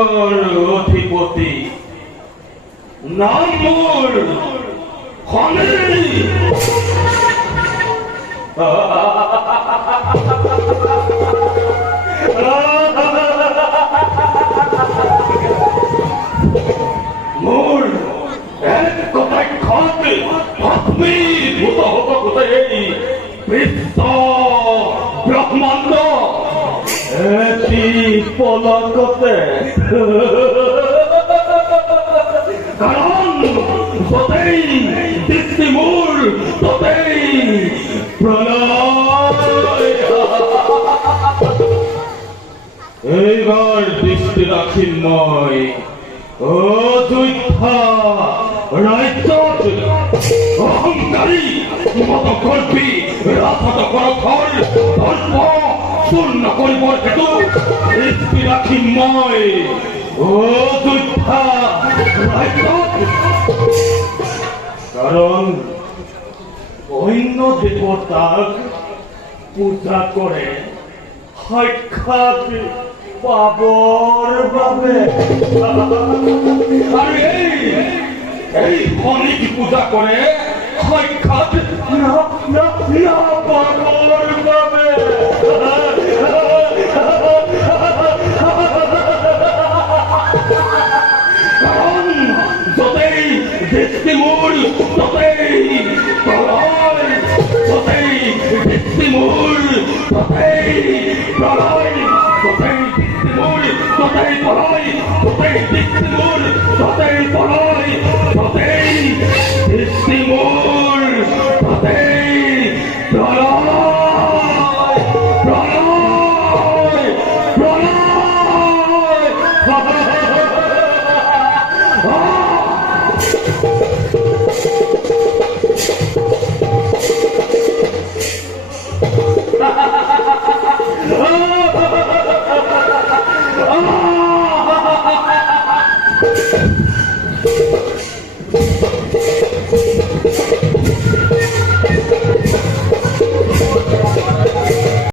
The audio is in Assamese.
জগতৰ অধিপতি নাম মোৰ শনি। মোৰ এক কটাক্ষত ভস্মীভূত হ'ব গোটেই বিশ্ব ব্ৰহ্মাণ্ড এটি পলকতে। কাৰণ য'তেই দৃষ্টি মোৰ ততেই প্ৰণয়। এইবাৰ দৃষ্টি ৰাখিম মই অযোধ্যা ৰাজ্যত। অহংকাৰী মতকল্পী ৰাজসকলৰ ধৰ্ম পূৰ্ণ কৰিবৰ হেতু দৃষ্টি ৰাখিম মই অযোধ্যা ৰাজ্যত। কাৰণ অন্য দেৱতাক পূজা কৰে সাক্ষাৎ পাবৰ বাবে। আৰু এই শনিক পূজা কৰে সাক্ষাৎ নাপাবৰ বাবে। কাৰণ য'তেই দৃষ্টি মোৰ ততেই প্ৰলয়, য'তেই দৃষ্টি মোৰ ততেই প্ৰলয়, য'তেই দৃষ্টি মোৰ ততেই প্ৰলয়, য'তেই দৃষ্টি মোৰ ততেই প্ৰলয়।